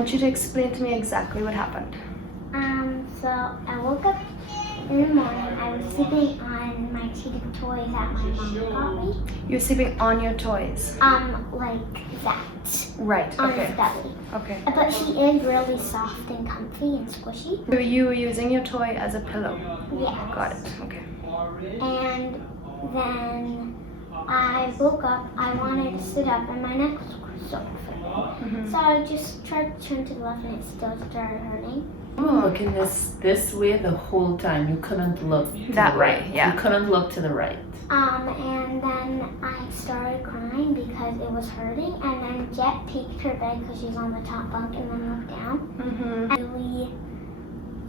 I want you to explain to me exactly what happened. So I woke up in the morning. I was sleeping on my cheated toys that my mom got me. You're sleeping on your toys. Like that. Right, On okay. his belly. Okay. But she is really soft and comfy and squishy. So you were using your toy as a pillow. Yeah. Got it, okay. And then I woke up. I wanted to sit up and my neck was sore. So I just tried to turn to the left and it still started hurting. You were looking this way the whole time. You couldn't look to That the way, right. yeah. You couldn't look to the right. And then I started crying because it was hurting. And then Jet peeked her bed because she's on the top bunk and then looked down. And we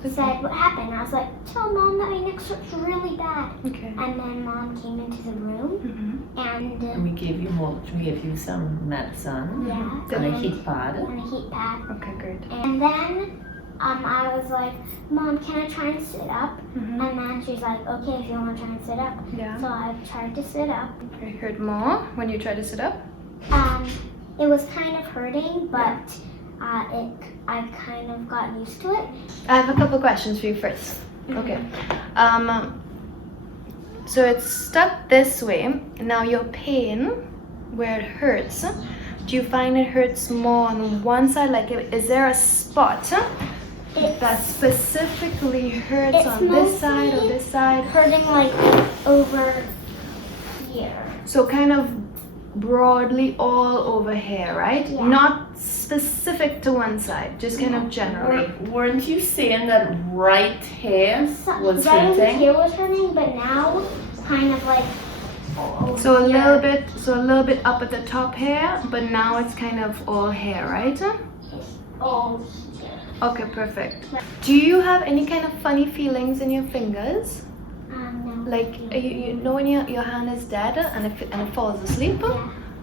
said, what happened? I was like, tell Mom that my neck hurts really bad. Okay. And then Mom came into the room And we gave you some medicine. Yeah. And a heat pad. And a heat pad. Okay, great. And then I was like, Mom, can I try and sit up? And then she's like, okay, if you want to try and sit up. Yeah. So I tried to sit up. You hurt more when you tried to sit up? It was kind of hurting, but I kind of got used to it. I have a couple questions for you first. Okay. So it's stuck this way. Now your pain, where it hurts, do you find it hurts more on one side? Like, is there a spot that specifically hurts on this side or this side? Hurting like over here. So kind of broadly all over here, right? Yeah. Not specific to one side, just kind of generally. Weren't you saying that right here was right over hurting? here was hurting, but now kind of like So a little bit up at the top here, but now it's kind of all here, right? Oh. Okay, perfect. Do you have any kind of funny feelings in your fingers? No. Like you know when your hand is dead and it falls asleep?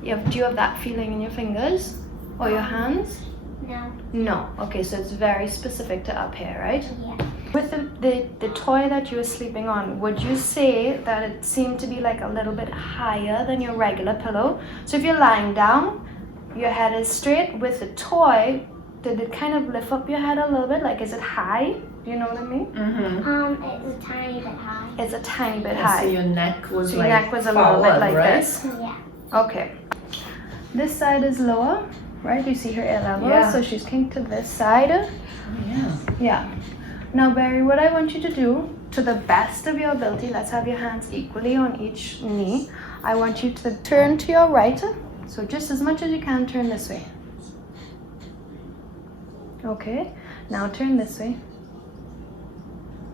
Yeah. Do you have that feeling in your fingers or your hands? No. No. Okay, so it's very specific to up here, right? Yeah. With the toy that you were sleeping on, would you say that it seemed to be like a little bit higher than your regular pillow? So if you're lying down, your head is straight. With the toy, did it kind of lift up your head a little bit? Like, is it high? Do you know what I mean? It's a tiny bit high. It's a tiny bit So high. your neck was So like your neck was a little bit forward, like right? this. Yeah. Okay. This side is lower, right? You see her ear level, Yeah. so she's kinked to this side. Yeah. Yeah. Now, Barry, what I want you to do, to the best of your ability, let's have your hands equally on each knee. I want you to turn to your right. So just as much as you can, turn this way. Okay. Now turn this way.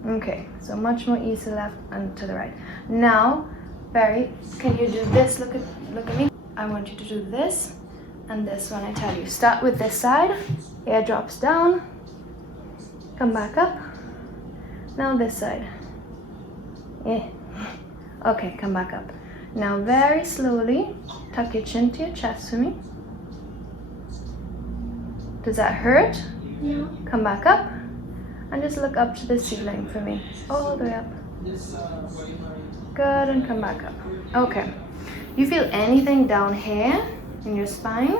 Okay. So much more easy left and to the right. Now, Barry, can you do this? Look at me. I want you to do this and this when I tell you. Start with this side. Air drops down. Come back up. Now this side. Yeah. Okay, come back up. Now very slowly, tuck your chin to your chest for me. Does that hurt? No. Come back up. And just look up to the ceiling for me. All the way up. Good, and come back up. Okay. You feel anything down here in your spine?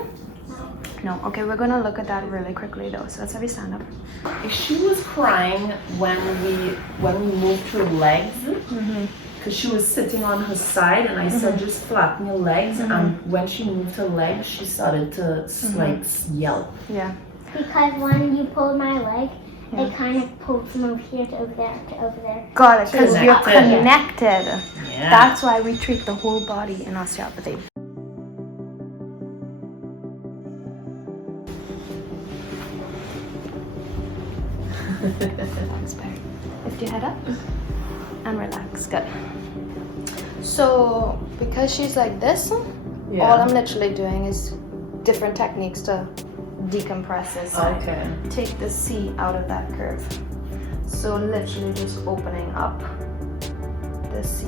No. Okay, we're gonna look at that really quickly though. So let's have you stand up. She was crying when we moved her legs, because she was sitting on her side, and I said just flatten your legs. And when she moved her legs, she started to like yelp. Yeah. Because when you pulled my leg, it kind of pulled from over here to over there to over there. Got it, because you're Connected. connected. Yeah. That's why we treat the whole body in osteopathy. Relax, Barry. Lift your head up and relax. Good. So, because she's like this, all I'm literally doing is different techniques to decompress this. Okay. Take the C out of that curve. So literally just opening up the C.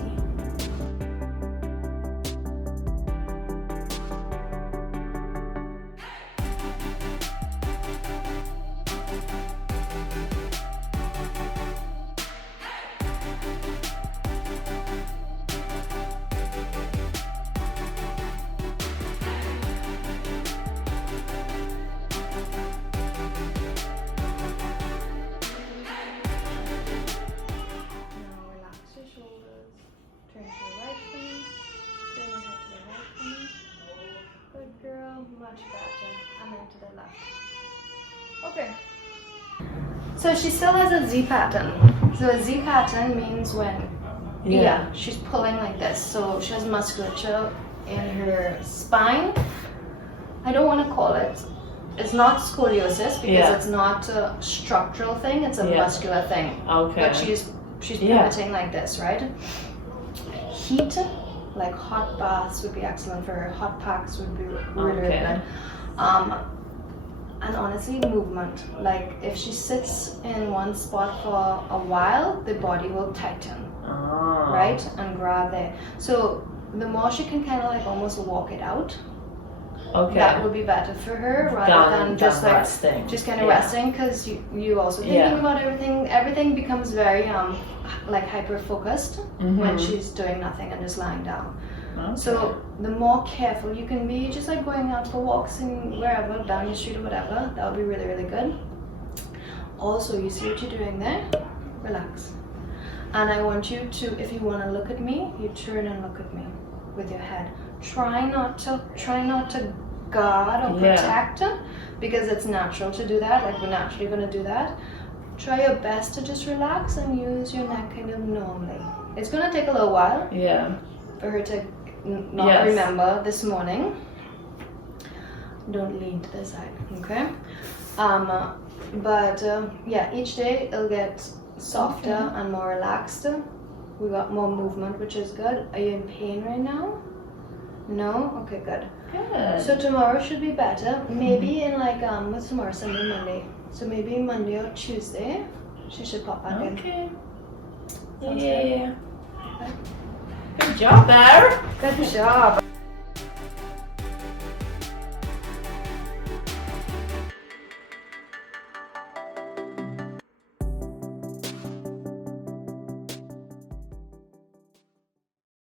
much better. And then to the left. Okay. So she still has a Z pattern. So a Z pattern means when, she's pulling like this. So she has musculature in her spine. I don't want to call it, it's not scoliosis because it's not a structural thing, it's a muscular thing. Okay. But she's pivoting like this, right? Heat, like hot baths would be excellent for her. Hot packs would be really good. And honestly, movement. Like if she sits in one spot for a while, the body will tighten, right? And grab there. So the more she can kind of like almost walk it out, that would be better for her rather than just like resting. Just kind of resting, because you also thinking about everything. Everything becomes very like hyper focused when she's doing nothing and just lying down. So the more careful you can be, just like going out for walks and wherever, down your street or whatever, that would be really, really good. Also, you see what you're doing there? Relax. And I want you to, if you want to look at me, you turn and look at me with your head. Try not to guard or protect, because it's natural to do that. Like we're naturally going to do that. Try your best to just relax and use your neck kind of normally. It's going to take a little while for her to not remember this morning. Don't lean to the side, okay? But each day it'll get softer and more relaxed. We got more movement, which is good. Are you in pain right now? No? Okay, good. Good. So tomorrow should be better. Maybe in like what's tomorrow? Sunday, Monday. So maybe Monday or Tuesday she should pop back in. Okay. Sounds Yeah. good? Good job there. Good job.